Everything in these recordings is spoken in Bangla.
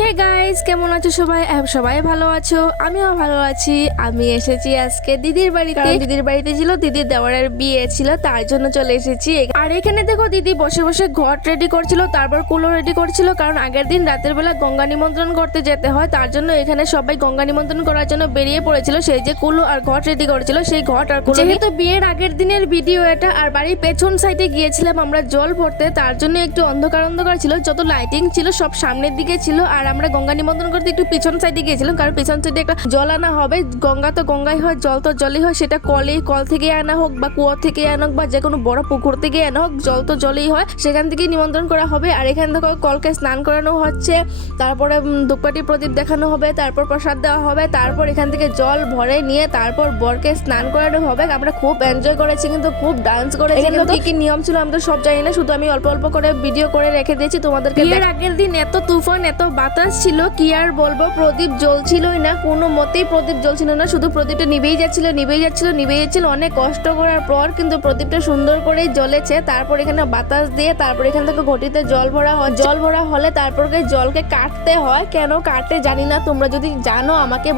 হে গাইস, কেমন আছো সবাই? সবাই ভালো আছো? আমিও ভালো আছি। আমি এসেছি আজকে দিদির বাড়িতে। দিদির বাড়িতে ছিল দিদির দেওয়ারের বিয়ে ছিল, তার জন্য চলে এসেছি। আর এখানে দেখো দিদি বসে বসে ঘট রেডি করছিল, তারপর কুলো রেডি করছিল, কারণ আগের দিন রাতের বেলা গঙ্গা নিমন্ত্রণ করতে যেতে হয়, তার জন্য এখানে সবাই গঙ্গা নিমন্ত্রণ করার জন্য বেরিয়ে পড়েছিল। সেই যে কুলো আর ঘট রেডি করেছিল, সেই ঘট আর কুলো, যেহেতু বিয়ের আগের দিনের ভিডিও এটা, আর বাড়ির পেছন সাইডে গিয়েছিলাম আমরা জল ভরতে, তার জন্য একটু অন্ধকার অন্ধকার ছিল, যত লাইটিং ছিল সব সামনের দিকে ছিল। আর আমরা গঙ্গা নিমন্ত্রণ করতে একটু পিছন সাইডে গিয়েছিলাম, কারণ পিছন সাইডে একটা জল আনা হবে। গঙ্গা তো গঙ্গাই হয়, জল তো জলই হয়, সেটা কল থেকে আনা হোক বা কুয়ো থেকে আনা হোক বা যে কোনো বড় পুকুর থেকে আনা হোক, জল তো জলই হয়, সেখান থেকে নিমন্ত্রণ করা হবে। আর এখানে দেখো কলকে স্নান করানো হচ্ছে, তারপরে ধূপকাঠি প্রদীপ দেখানো হবে, তারপর প্রসাদ দেওয়া হবে, তারপর এখান থেকে জল ভরে নিয়ে তারপর বরকে স্নান করানো হবে। আমরা খুব এনজয় করেছি, কিন্তু খুব ডান্স করেছি। কি কি নিয়ম ছিল আমি তো সব জানি না, শুধু আমি অল্প অল্প করে ভিডিও করে রেখে দিয়েছি তোমাদেরকে। এর আগের দিন এত তুফান এত বাতাস ছিল, কি আর বলবো, প্রদীপ জ্বলছিলই না, কোনো মতেই প্রদীপ জ্বলছিল না, শুধু প্রদীপটা নিভেই যাচ্ছিল। অনেক কষ্ট করার পর কিন্তু প্রদীপটা সুন্দর করেই জ্বলেছে। তারপর এখানে বাতাস দিয়ে তারপর এখান থেকে ঘটিতে জল ভরা হয়। জল ভরা হলে তারপর জলকে কাটতে হয়, কেন কাটতে জানি না, তোমরা যদি জানো আমাকে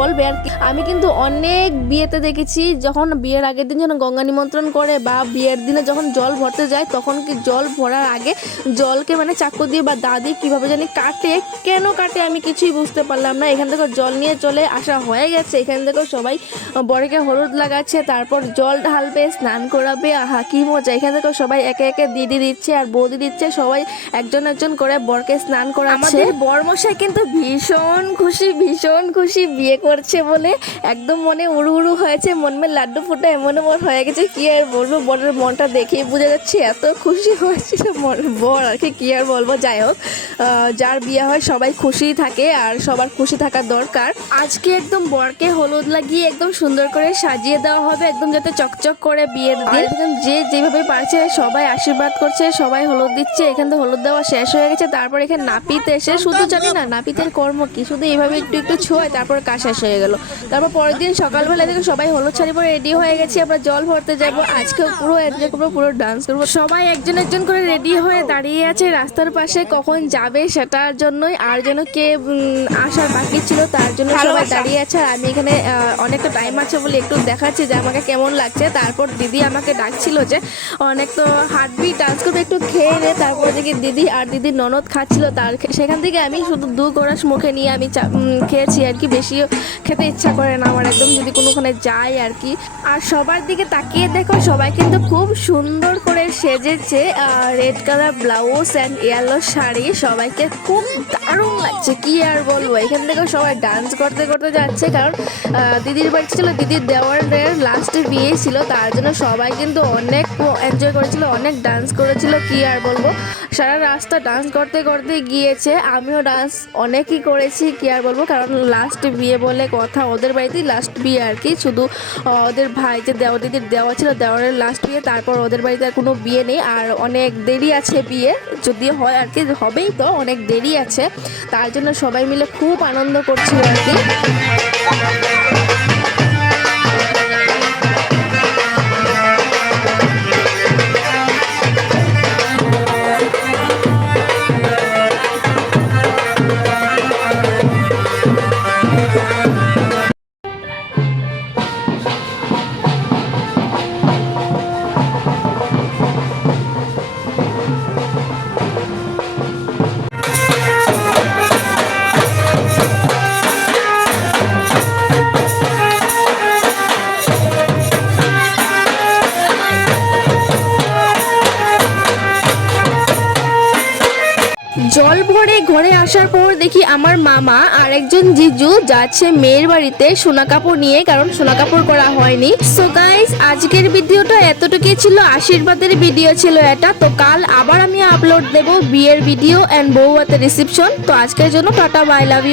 বলবে। আর আমি কিন্তু অনেক বিয়েতে দেখেছি, যখন বিয়ের আগের দিন যখন গঙ্গা নিমন্ত্রণ করে বা বিয়ের দিনে যখন জল ভরতে যায়, তখন কি জল ভরার আগে জলকে মানে চাকু দিয়ে বা দা দিয়ে কিভাবে জানি কাটে, কেন কাটে আমি কিছুই বুঝতে পারলাম না। এখান থেকে জল নিয়ে চলে আসা হয়ে গেছে, এখান থেকে সবাই বরকে হলুদ লাগাচ্ছে, তারপর জল ঢালবে, স্নান করাবে। আহা কি মজা! এখান থেকে সবাই একে একে দিদি দিচ্ছে আর বৌদি দিচ্ছে, সবাই একজন একজন করে বরকে স্নান করাচ্ছে। আমাদের বরমশাই কিন্তু ভীষণ খুশি বিয়ে করছে বলে, একদম মনে উড়ু উড়ু হয়েছে, মন মে লাড্ডু ফুটা এমন হয়ে গেছে, কি আর বলবো, বরের মনটা দেখেই বোঝা যাচ্ছে এত খুশি হয়েছিল বর আর কি আর বলবো। যাই হোক, যার বিয়ে হয় সবাই খুশি থাকে আর সবার খুশি থাকা দরকার। আজকে একদম বরকে হলুদ লাগিয়ে একদম সুন্দর করে সাজিয়ে দেওয়া হবে, একদম যাতে চকচক করে বিয়ের দিন। যে যেভাবে পারছে সবাই আশীর্বাদ করছে, সবাই হলুদ দিচ্ছে। এখান থেকে হলুদ দেওয়া শেষ হয়ে গেছে, তারপর এখানে নাপিত এসে, শুধু জানি না নাপিতের কর্ম কি, শুধু এইভাবে একটু একটু ছোঁয় তারপর কাজ শেষ হয়ে গেল। তারপর পরের দিন সকালবেলা থেকে সবাই হলুদ শাড়ি পরে রেডি হয়ে গেছি, আমরা জল ভরতে যাবো। আজকে পুরো এনজয় করবো, পুরো ডান্স করবো। সবাই একজন একজন করে রেডি হয়ে দাঁড়িয়ে আছে রাস্তার পাশে, কখন যাবে সেটার জন্যই। আর যেন কে আসার বাকি ছিল তার জন্য সবাই দাঁড়িয়ে আছে। আর আমি এখানে অনেকটা টাইম আছে বলে একটু দেখাচ্ছি যে আমাকে কেমন লাগছে। তারপর দিদি আমাকে ডাকছিল যে অনেক তো হাঁটবি, ডান্স করবে, একটু খেয়ে নে। তারপর দেখি দিদি আর দিদির ননদ খাচ্ছিল, সেখান থেকে আমি শুধু 2 গ্রাস মুখে নিয়ে আমি খেয়েছি আর কি, বেশি খেতে ইচ্ছা করে না আমার একদম, যদি কোনোখানে যাই আর কি। আর সবার দিকে তাকিয়ে দেখো, সবাই কিন্তু খুব সুন্দর করে সেজেছে, red colour blouse and yellow sari, সবাইকে খুব দারুণ লাগছে, কি আর বলবো। এখান থেকে সবাই ডান্স করতে করতে যাচ্ছে, কারণ দিদির বাড়ি ছিল, দিদির দেওয়ারের লাস্টে বিয়ে ছিল, তার জন্য সবাই কিন্তু অনেক এনজয় করেছিল, অনেক ডান্স করেছিল, কি আর বলবো। সারা রাস্তা ডান্স করতে করতে গিয়েছে, আমিও ডান্স অনেকই করেছি, কি আর বলবো, কারণ লাস্ট বিয়ে বলে কথা, ওদের বাড়িতেই লাস্ট বিয়ে আর কি। শুধু ওদের ভাই যে দিদির দেওয়া ছিল, দেওয়ারের লাস্ট বিয়ে, তারপর ওদের বাড়িতে আর কোনো বিয়ে নেই, আর অনেক দেরি আছে বিয়ে, যদি হয় আর কি, হবেই তো, অনেক দেরি আছে, তার জন্য সবাই মিলে খুব আনন্দ করছিল আর কি। জল ভরে ঘরে আসার পর দেখি আমার মামা আর একজন জিজু যাচ্ছে মেয়ের বাড়িতে সোনা কাপড় নিয়ে, কারণ সোনা কাপড় করা হয়নি। সো গাইস, আজকের ভিডিওটা এতটুকুই ছিল, আশীর্বাদের ভিডিও ছিল এটা। তো কাল আবার আমি আপলোড দেব বিয়ের ভিডিও এন্ড বউ হাতে রিসেপশন। তো আজকের জন্য টাটা, বাই, লাভ ইউ।